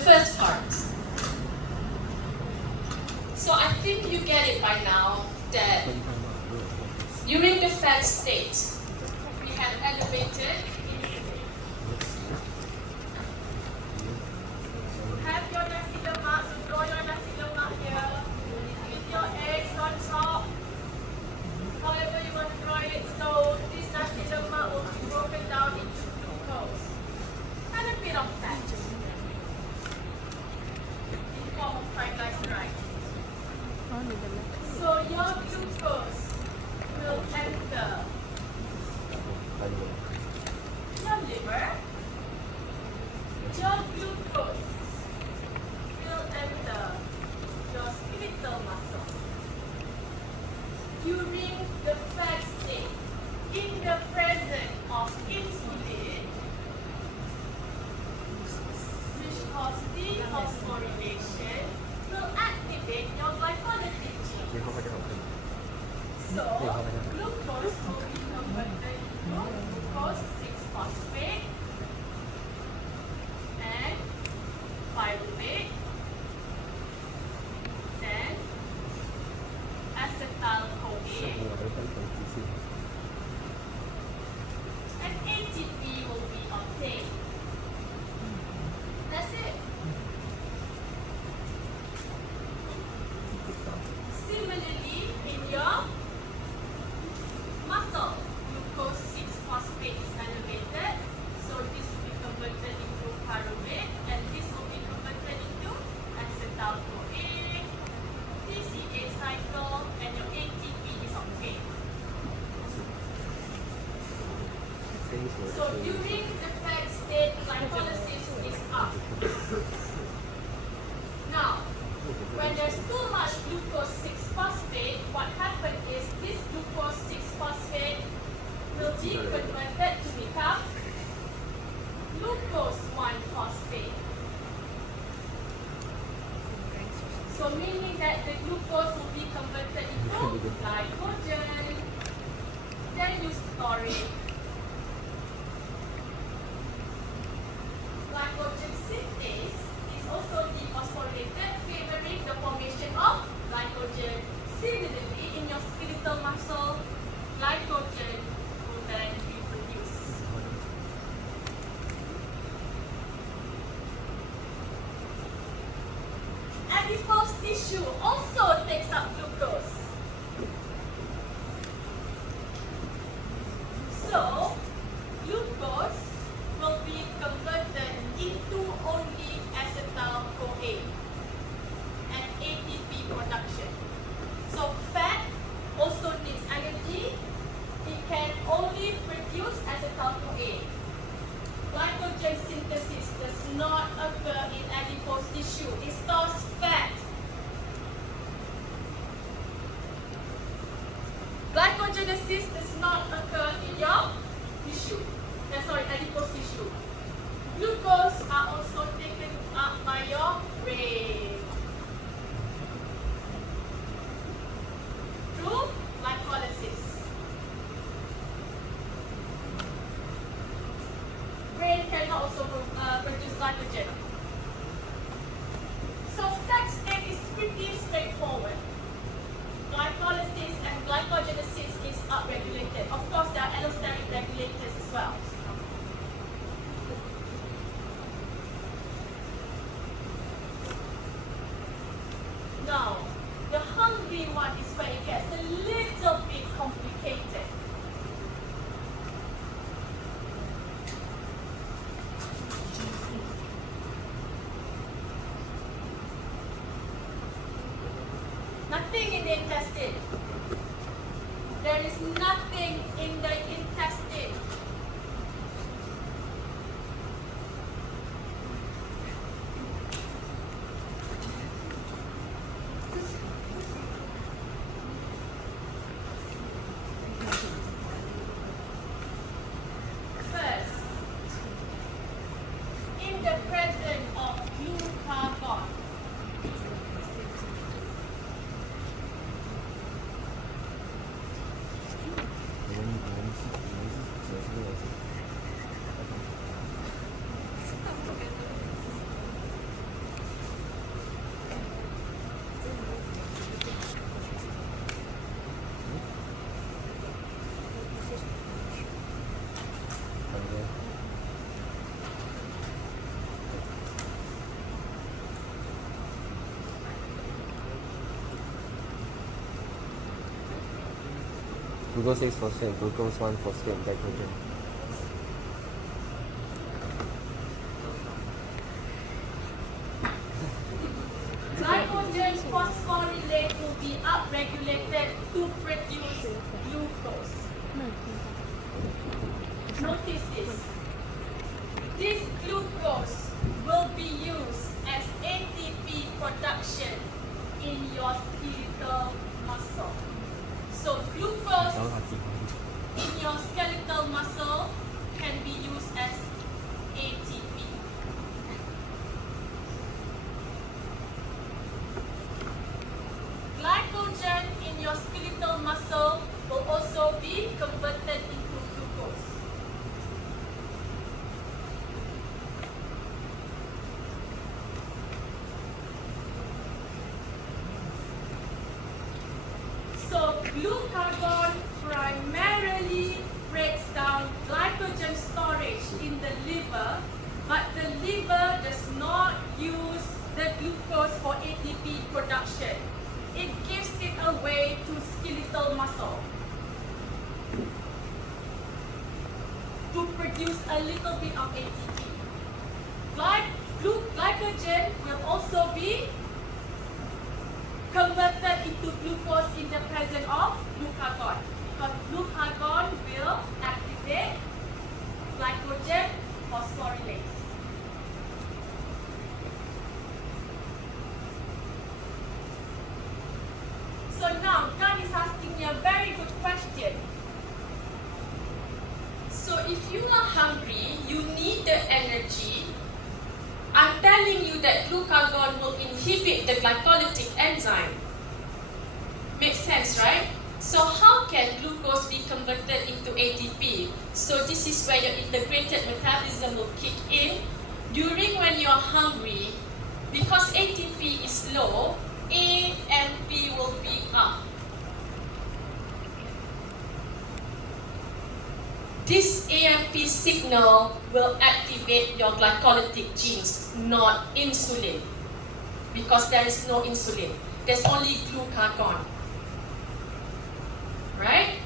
first part. So I think you get it by now that during the fat state, we have elevated insulin. Have your nasi lemak, so draw your nasi lemak here. With your eggs on top. However you want to draw it, so this nasi lemak will be broken down into glucose and a bit of fat in the form of triglyceride. So your glucose will enter your liver. Your glucose will enter your skeletal muscle. During the fat state, in the presence of insulin, which causes dephosphorylation, will activate your glycolytic gene. So, glucose will be converted into glucose 6-phosphate and pyruvate, then acetyl-CoA, and ATP will be obtained. That's it. Similarly, in your muscle, glucose 6-phosphate is elevated, so this will be converted into pyruvate, and this will be converted into acetyl-CoA, TCA cycle, and your ATP is obtained. So during the fat state, glycolysis is up. Now, when there's too much glucose 6-phosphate, what happens is this glucose 6-phosphate will be converted to become glucose 1-phosphate. So meaning that the glucose will be converted into glycogen, then you store it. Glycogen synthase is also dephosphorylated, favoring the formation of glycogen. Similarly, in your skeletal muscle, glycogen will then be produced. Adipose tissue also takes up glucose. So, glucose will be converted into only acetyl-CoA and ATP production. So, fat also needs energy. It can only produce acetyl-CoA. Glycogen synthesis does not occur in adipose tissue. It stores fat. Glycogenesis does not occur in your tissue. Adipose tissue. Glucose are also taken up by your brain through glycolysis. Brain cannot also produce glycogen. So fat state is pretty straightforward. Glycolysis and glycogenesis is upregulated. Of course, there are allosteric regulators as well. Now, the hungry one is where it gets a little bit complicated. Nothing in the intestine. There is nothing in the intestine. First, in the presence of glucagon, Glucose 6 phosphate, glucose 1 phosphate, glycogen. Glycogen phosphorylate will be upregulated to produce glucose. Notice this. This glucose will be used as ATP production in your skeletal muscle. So glucose in your skeletal muscle can be used as ATP. Glycogen in your skeletal muscle will also be converted into glucose. So glucagon primarily breaks down glycogen storage in the liver, but the liver does not use the glucose for ATP production. It gives it away to skeletal muscle to produce a little bit of ATP. Glycogen will also be converted into glucose in the presence of glucagon, because glucagon will activate glycogen phosphorylase. So now, God is asking me a very good question. So if you are hungry, you need the energy. I'm telling you that glucagon will inhibit the glycolytic enzyme. Makes sense, right? So how can glucose be converted into ATP? So this is where your integrated metabolism will kick in. During when you're hungry, because ATP is low, AMP will be up. This AMP signal will activate your glycolytic genes, not insulin. Because there is no insulin. There's only glucagon. Right?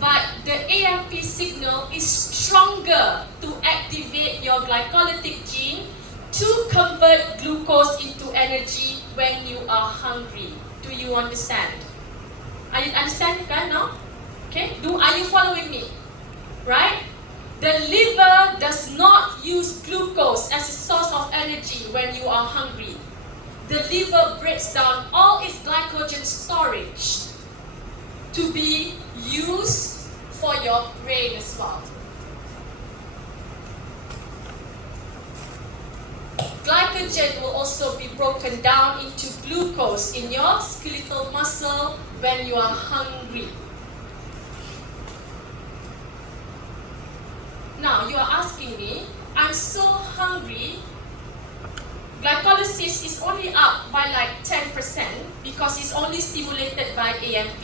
But the AMP signal is stronger to activate your glycolytic gene to convert glucose into energy when you are hungry. Do you understand? Are you understand now? Okay? Are you following me? Right? The liver does not use glucose as a source of energy when you are hungry. The liver breaks down all its glycogen storage to be used for your brain as well. Glycogen will also be broken down into glucose in your skeletal muscle when you are hungry. Now you are asking me, I'm so hungry. Glycolysis is only up by like 10% because it's only stimulated by AMP.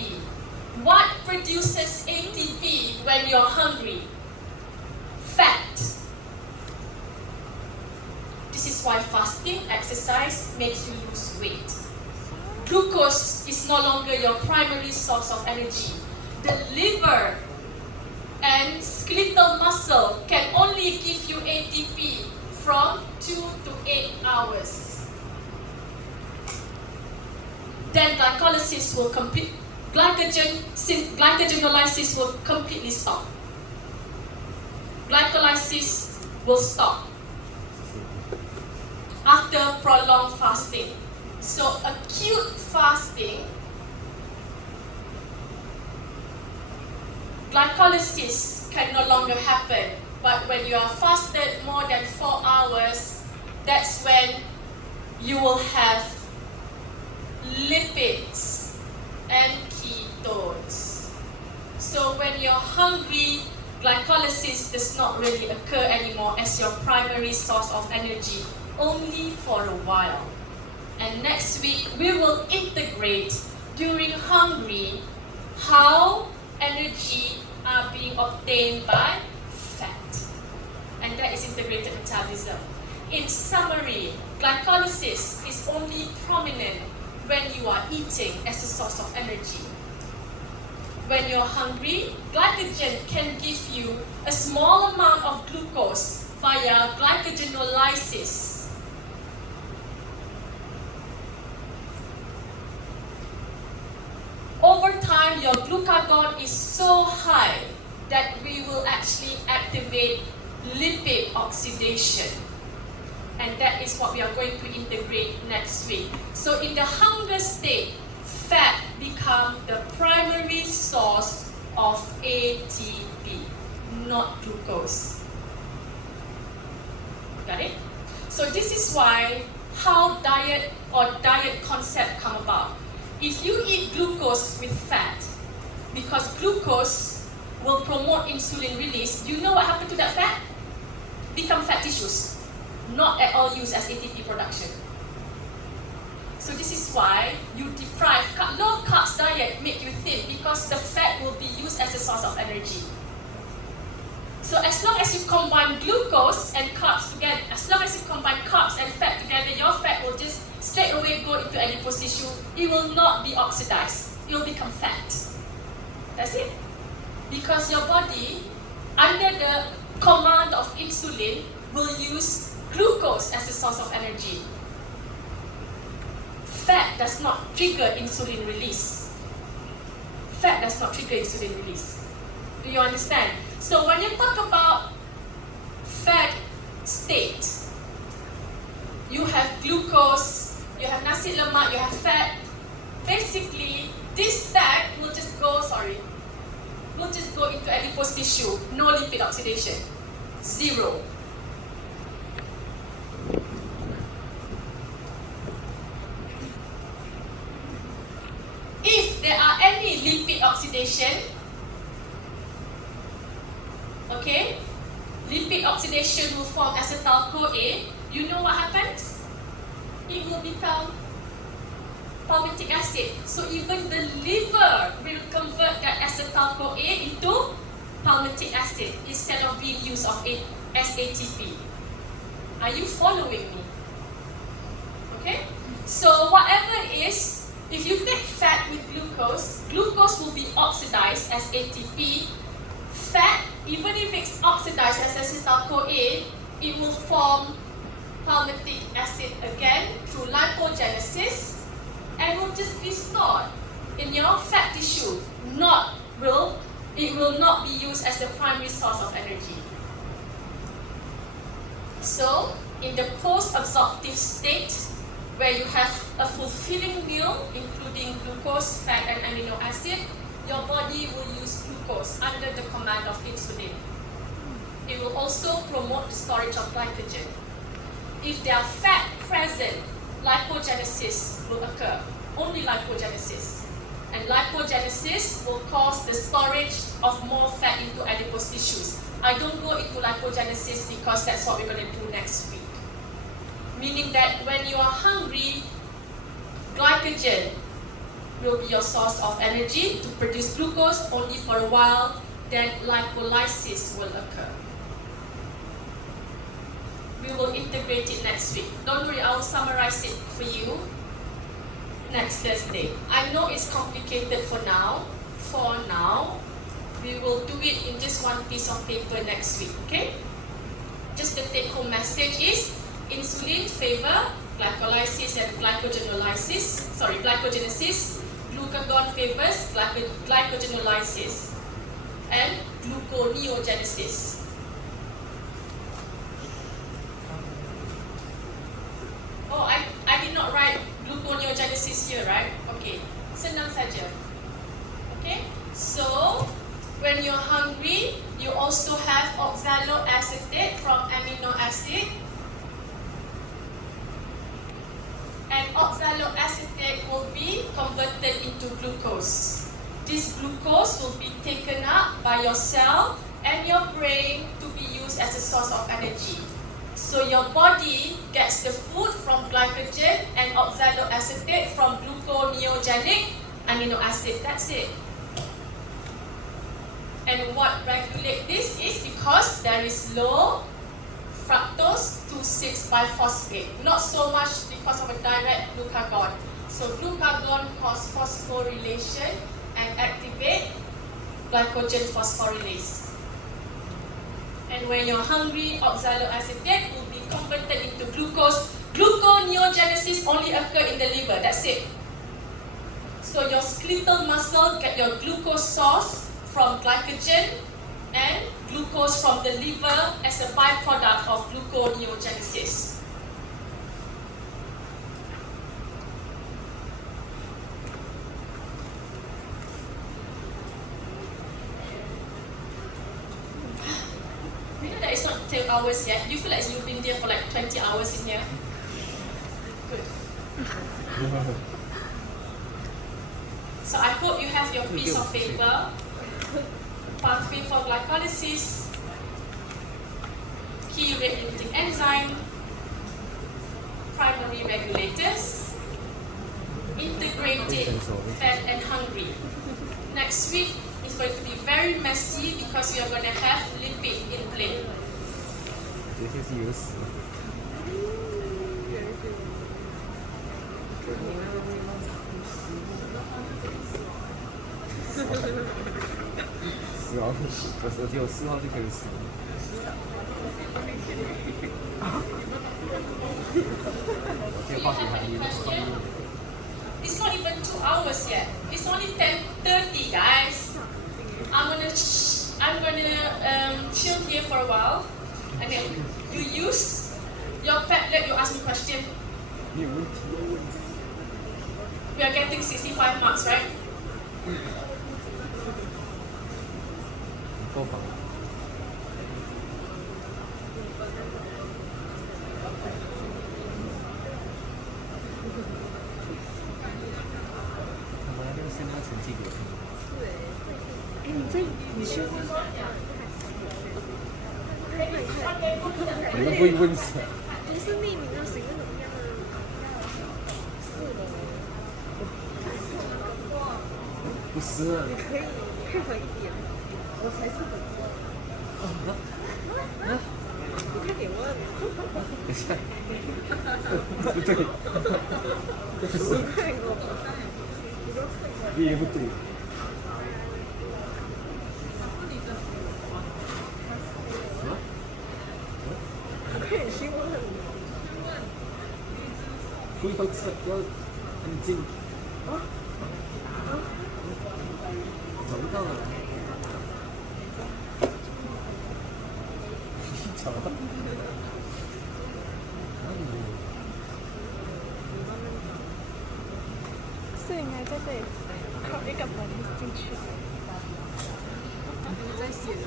What produces ATP when you're hungry? Fat. This is why fasting, exercise makes you lose weight. Glucose is no longer your primary source of energy. The liver and skeletal muscle can only give you ATP from 2 to 8 hours. Then glycolysis will complete. Glycogenolysis will completely stop. Glycolysis will stop after prolonged fasting. So acute fasting, glycolysis can no longer happen. But when you are fasted more than 4 hours, that's when you will have lipids and ketones. So when you're hungry, glycolysis does not really occur anymore as your primary source of energy, only for a while. And next week, we will integrate during hungry how energy are being obtained by fat. And that is integrated metabolism. In summary, glycolysis is only prominent when you are eating as a source of energy. when you're hungry, glycogen can give you a small amount of glucose via glycogenolysis. Over time, your glucagon is so high that we will actually activate lipid oxidation. And that is what we are going to integrate next week. So in the hunger state, fat become the primary source of ATP, not glucose. Got it? So this is why how diet concept come about. If you eat glucose with fat, because glucose will promote insulin release, you know what happened to that fat? Become fat tissues, not at all used as ATP production. So this is why you deprive, low carbs diet make you thin because the fat will be used as a source of energy. So as long as you combine glucose and carbs together, as long as you combine carbs and fat together, your fat will just straight away go into adipose tissue. It will not be oxidized. It will become fat. That's it. Because your body, under the command of insulin, will use glucose as a source of energy. Fat does not trigger insulin release. Fat does not trigger insulin release. Do you understand? So when you talk about fat state, you have glucose, you have nasi lemak, you have fat. Basically, this fat will just go into adipose tissue, no lipid oxidation, zero. If there are any lipid oxidation, okay, lipid oxidation will form acetyl-CoA. You know what happens? It will become palmitic acid. So even the liver will convert that acetyl-CoA into palmitic acid instead of being used as ATP. Are you following me? Okay? So whatever it is, if you take fat with glucose, glucose will be oxidized as ATP. Fat, even if it's oxidized as acetyl-CoA, it will form palmitic acid again through lipogenesis and will just be stored in your fat tissue. It will not be used as the primary source of energy. So, in the post-absorptive state, where you have a fulfilling meal, including glucose, fat, and amino acid, your body will use glucose under the command of insulin. It will also promote the storage of glycogen. If there are fat present, lipogenesis will occur, only lipogenesis. And lipogenesis will cause the storage of more fat into adipose tissues. I don't go into lipogenesis because that's what we're going to do next week. Meaning that when you are hungry, glycogen will be your source of energy to produce glucose only for a while, then lipolysis will occur. We will integrate it next week. Don't worry, I will summarize it for you next Thursday. I know it's complicated for now. We will do it in just one piece of paper next week, okay? Just the take-home message is insulin favor glycolysis and glycogenolysis. Glycogenesis. Glucagon favors glycogenolysis and gluconeogenesis. Oh, I did not write gluconeogenesis here, right? Okay, senang saja. Okay, so when you're hungry, you also have oxaloacetate from amino acid. And oxaloacetate will be converted into glucose. This glucose will be taken up by your cell and your brain to be used as a source of energy. So your body gets the food from glycogen and oxaloacetate from gluconeogenic amino acid. That's it. And what regulates this is because there is low fructose 2,6-biphosphate. Not so much because of a direct glucagon. So glucagon causes phosphorylation and activate glycogen phosphorylase. And when you're hungry, oxaloacetate will be converted into glucose. Gluconeogenesis only occur in the liver, that's it. So your skeletal muscle get your glucose source from glycogen and glucose from the liver as a byproduct of gluconeogenesis. You know that it's not 10 hours yet. You feel like you've been there for like 20 hours in here? Good. So I hope you have your piece of paper. Pathway for glycolysis, key rate-limiting enzyme, primary regulators, integrated, fat and hungry. Next week is going to be very messy because we are going to have lipid in play. 这些是有死。10号，我只有4号就可以死。我这个化学含量。 It's not even 2 hours yet. It's only 10:30, guys. I'm gonna chill here for a while, and then you use your Padlet. You ask me question. 没有问题。 We are getting 65 marks, right? 够吧？他们那个是那个成绩给他。你都不会问啥？不是匿名的，谁会怎么样呢？是的，不是。你可以配合一点。我才是本座。你快点问。等一下。不对。你快给我。你也不对。 快点询问。不要吃，不要很近。找不到了。找到。是应该在这里考一个本进去。你在写的。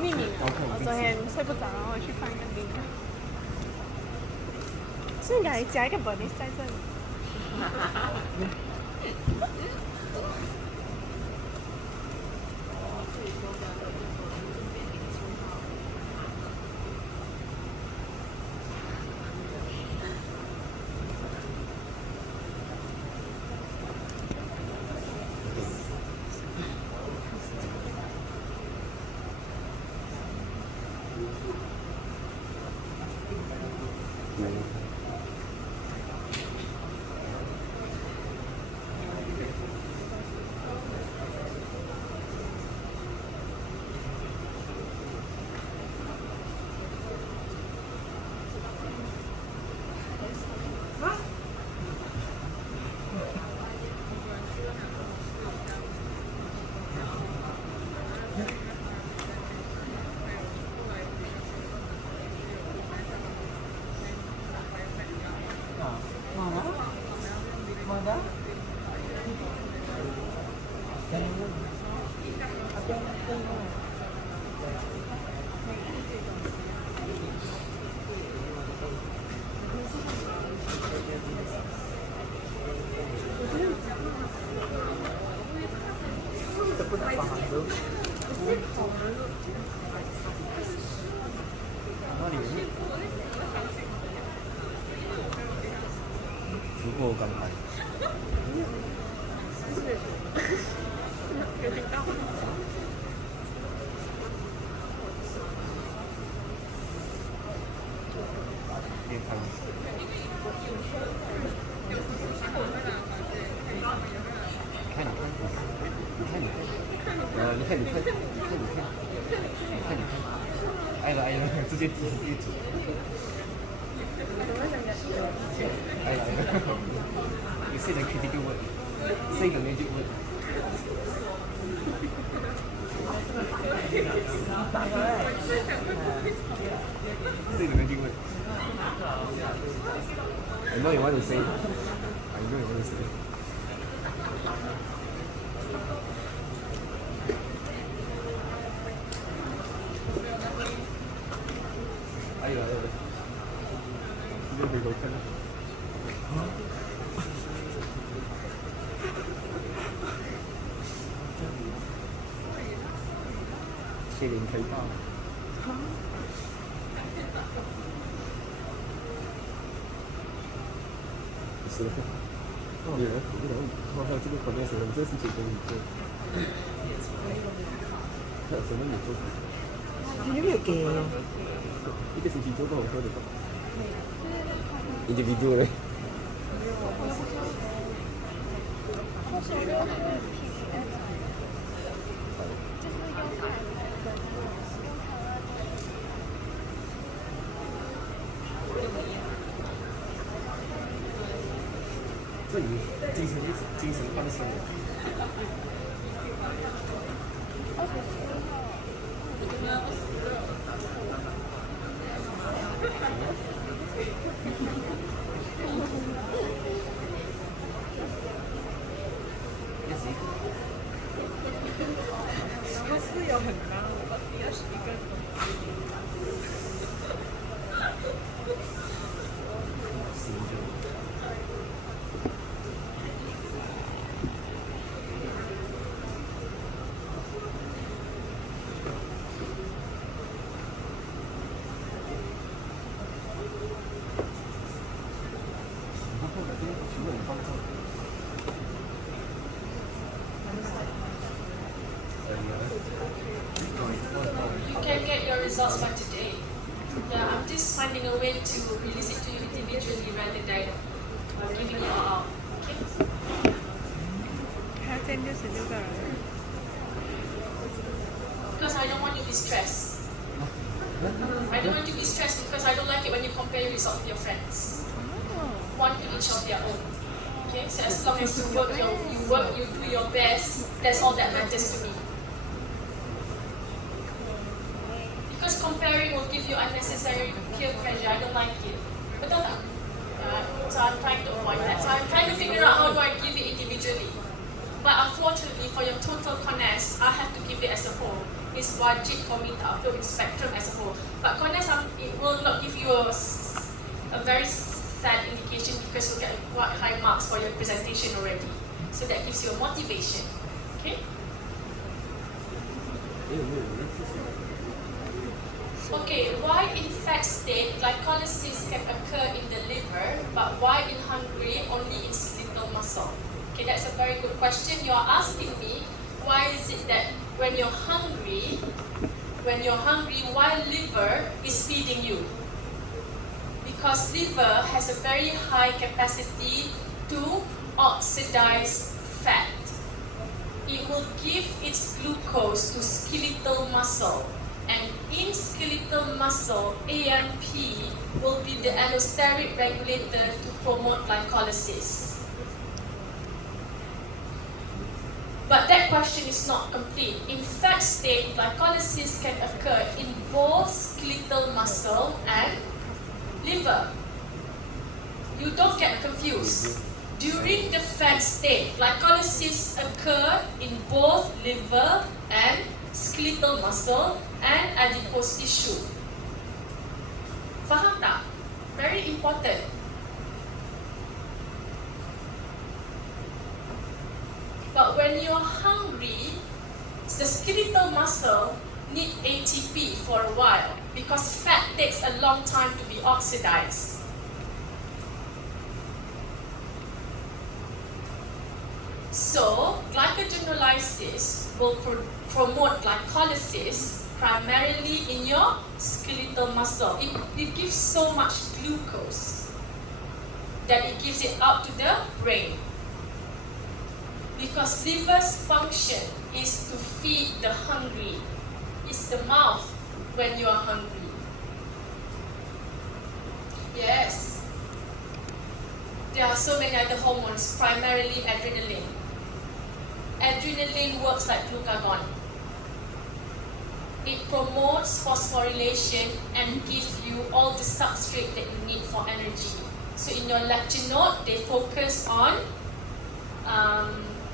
秘密。我昨天睡不着，然后我去放一个铃。是应该加一个 bonus 在这里。不过我刚来。有听到吗？健康。看，爱了，直接指。爱了。You say the critical word. Say the magic word. Say the magic word. I know you want to say. Ai rồi, đi về đồ canh. Xe điện thấy to.是的，女人不能说还有这个口袋什么，这事情跟你做，还有什么你做？你没有给哦。一个星期做多少个的？individual 嘞。就是用看这你精神放松。我室友很高，我21个。You can get your results by today. Yeah, I'm just finding a way to release it to you individually rather than giving it all out. Okay? 他现在66个人。Because I don't want you to be stressed. I don't want you to be stressed because I don't like it when you compare your results with your friends. One to each of their own. Okay, so as long as you do your best, that's all that matters to me. Because comparing will give you unnecessary peer pressure. I don't like it. Betul tak? So I'm trying to avoid that. So I'm trying to figure out how do I give it individually. But unfortunately, for your total CONES, I have to give it as a whole. It's wajib for me to upload in Spectrum as a whole. But CONES, it will not give you a very sad indication because you'll get quite high marks for your presentation already. So that gives you a motivation. Okay? Okay, why in fat state glycolysis can occur in the liver, but why in hungry only in skeletal muscle? Okay, that's a very good question. You are asking me why is it that when you're hungry, why liver is feeding you? Because liver has a very high capacity to oxidize fat. It will give its glucose to skeletal muscle. And in skeletal muscle, AMP will be the allosteric regulator to promote glycolysis. But that question is not complete. In fat state, glycolysis can occur in both skeletal muscle and liver. You don't get confused. During the fat state, glycolysis occur in both liver and skeletal muscle and adipose tissue. Faham tak? Very important. But when you're hungry, the skeletal muscle need ATP for a while because fat takes a long time to be oxidized. So, glycogenolysis will promote glycolysis primarily in your skeletal muscle. It gives so much glucose that it gives it out to the brain. Because liver's function is to feed the hungry. It's the mouth when you are hungry. Yes. There are so many other hormones, primarily adrenaline. Adrenaline works like glucagon. It promotes phosphorylation and gives you all the substrate that you need for energy. So in your lecture note, they focus on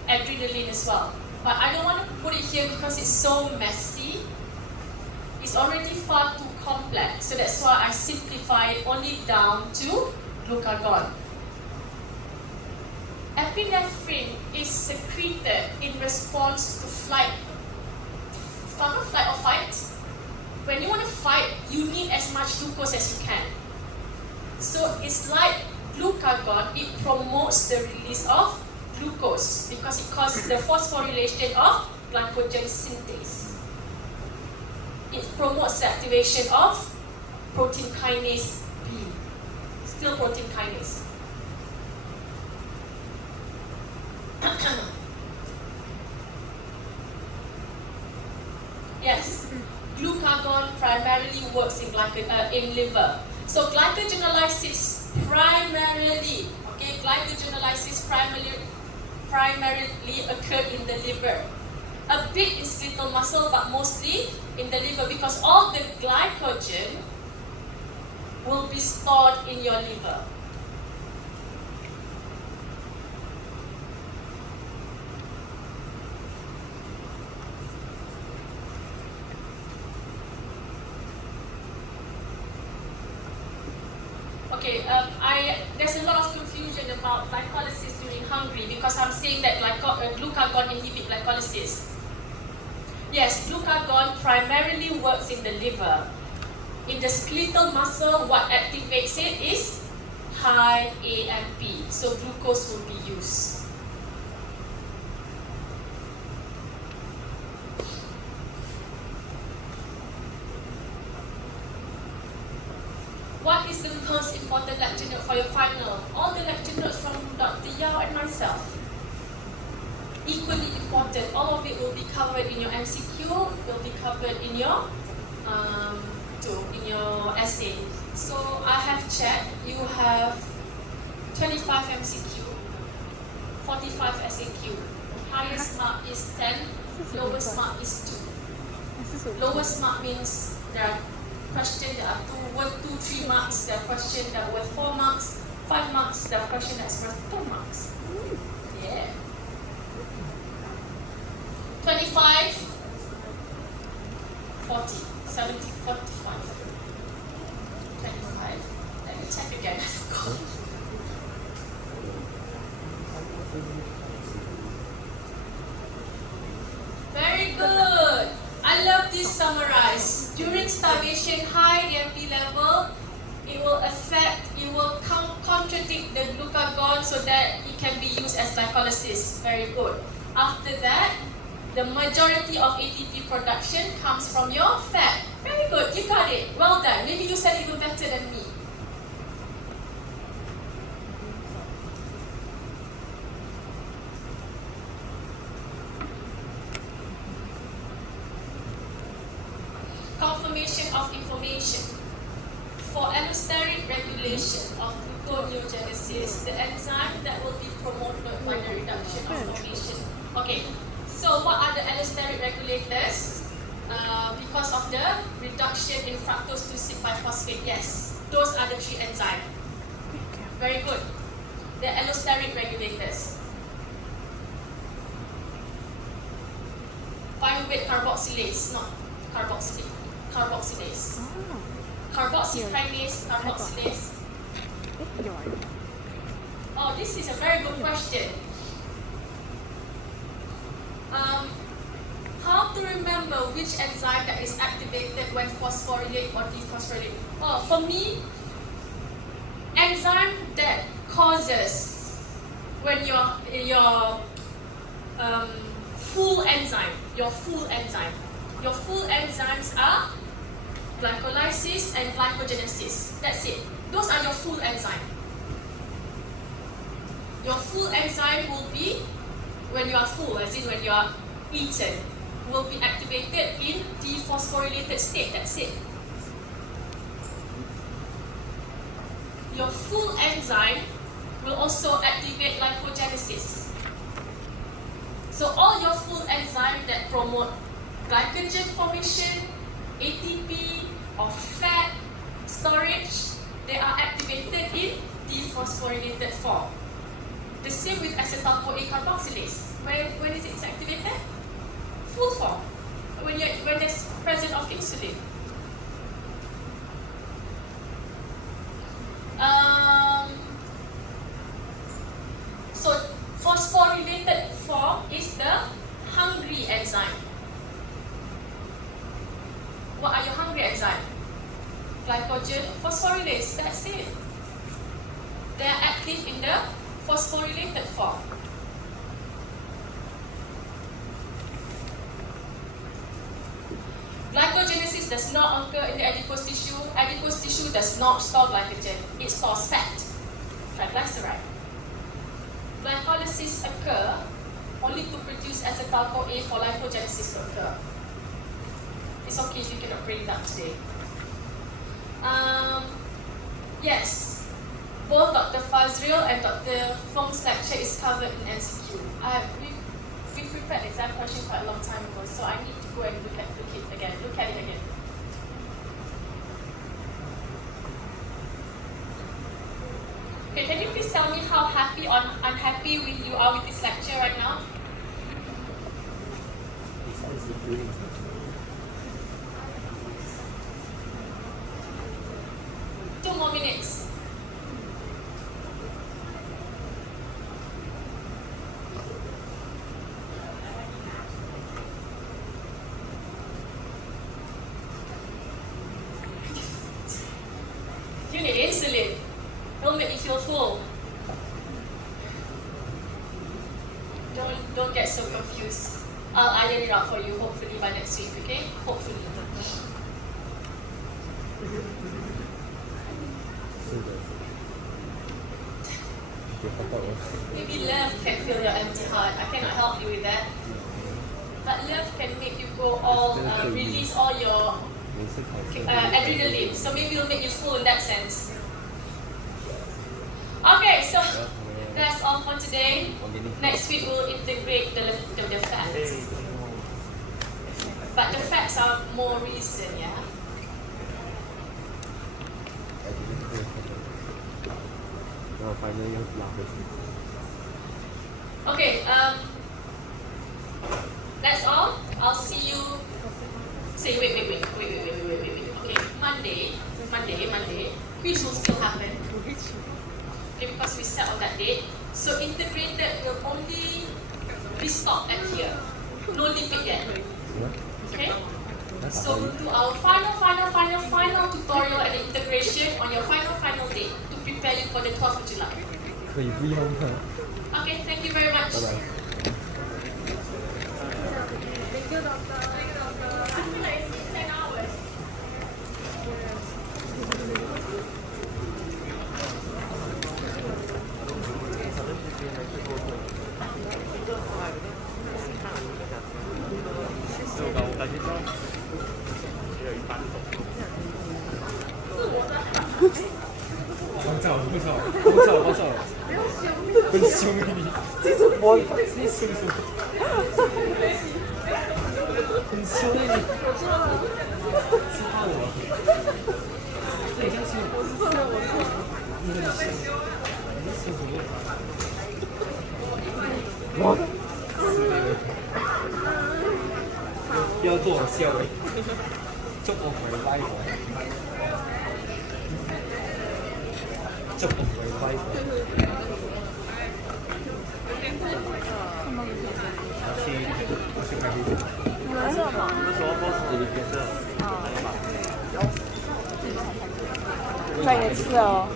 adrenaline as well. But I don't want to put it here because it's so messy. It's already far too complex. So that's why I simplify it only down to glucagon. Epinephrine is secreted in response to flight or fight. When you want to fight, you need as much glucose as you can. So it's like glucagon, it promotes the release of glucose because it causes the phosphorylation of glycogen synthase. It promotes the activation of protein kinase B, still protein kinase. Yes, glucagon primarily works in liver. So glycogenolysis primarily occur in the liver. A bit in skeletal muscle, but mostly in the liver because all the glycogen will be stored in your liver. Okay, there's a lot of confusion about glycolysis during hungry because I'm saying that glucagon inhibits glycolysis. Yes, glucagon primarily works in the liver. In the skeletal muscle, what activates it is high AMP, so glucose will be used. What is the most important lecture note for your final? All the lecture notes from Dr. Yao and myself. Equally important. All of it will be covered in your MCQ, will be covered in your essay. So I have checked. You have 25 MCQ, 45 SAQ. Highest mark is 10, lowest mark is 2. Lowest mark means there are questions that are worth 2-3 marks, there are questions that are worth 4 marks, 5 marks, there are questions that are worth 2 marks. Yeah. 25, 40, 70, 45. 25. Let me check again. I forgot. Very good. I love this summarize. During starvation, high AMP level, it will contradict the glucagon so that it can be used as glycolysis. Very good. After that, the majority of ATP production comes from your fat. Very good, you got it. Well done. Maybe you said it even better than me. Confirmation of information. For allosteric regulation of gluconeogenesis, the enzyme that will be promoted by the reduction of formation. Okay, so what are the allosteric regulators? Because of the reduction in fructose 2,6 biphosphate. Yes, those are the 3 enzymes. Very good. The allosteric regulators. Pyruvate carboxylase, not carboxylate. Carboxylase. Carboxy kinase, carboxylase. Oh, this is a very good question. How to remember which enzyme that is activated when phosphorylate or dephosphorylate? Oh, for me, enzyme that causes when your full enzyme. Your full enzyme. Your full enzymes are glycolysis and glycogenesis. That's it. Those are your full enzyme. Your full enzyme will be when you are full, as in when you are eaten, will be activated in dephosphorylated state. That's it. Your full enzyme will also activate lipogenesis. So all your full enzymes that promote glycogen formation, ATP, or fat storage, they are activated in dephosphorylated form. The same with acetyl-CoA carboxylase. When is it activated? Full form. When there's presence of insulin. So phosphorylated form is the hungry enzyme. What are your hungry enzyme? Glycogen phosphorylase. That's it. They are active in the phosphorylated form. Glycogenesis does not occur in the adipose tissue. Adipose tissue does not store glycogen. It stores fat, triglyceride. Glycolysis occur only to produce acetyl-CoA for lipogenesis to occur. It's okay if you cannot bring it up today. Yes, both Dr. Fazril and Dr. Feng's lecture is covered in MCQ. We prepared the exam question quite a long time ago, so I need to go and look at it again. Okay, can you please tell me how happy or unhappy you are with this lecture right now? Two more minutes. You need insulin. It'll make you feel full. Don't get so confused. I'll iron it out for you hopefully by next week, okay? Hopefully. Maybe love can fill your empty heart. I cannot help you with that. But love can make you go all, release all your adrenaline. So maybe it'll make you full in that sense. Okay, so that's all for today. Next week we'll integrate the fats. But the fats are more recent, yeah? Okay, that's all. I'll see you. Say, wait. Okay, Monday. Quiz will still happen. Okay, because we set on that date. So integrated will only be stopped at here. No limit yet. Okay? So we'll do our final tutorial and integration on your final date to prepare you for the 12th of July. Okay, thank you very much. Bye-bye. Thank you, doctor. I feel like it's 10 hours.很凶你，这是我，你是不是？很凶你，我错了，是怕我，这已经是我错了，你很凶，你是什么？我不要做我笑诶，祝我回来我，祝我回来我。去开黑蓝色吗？再一次哦。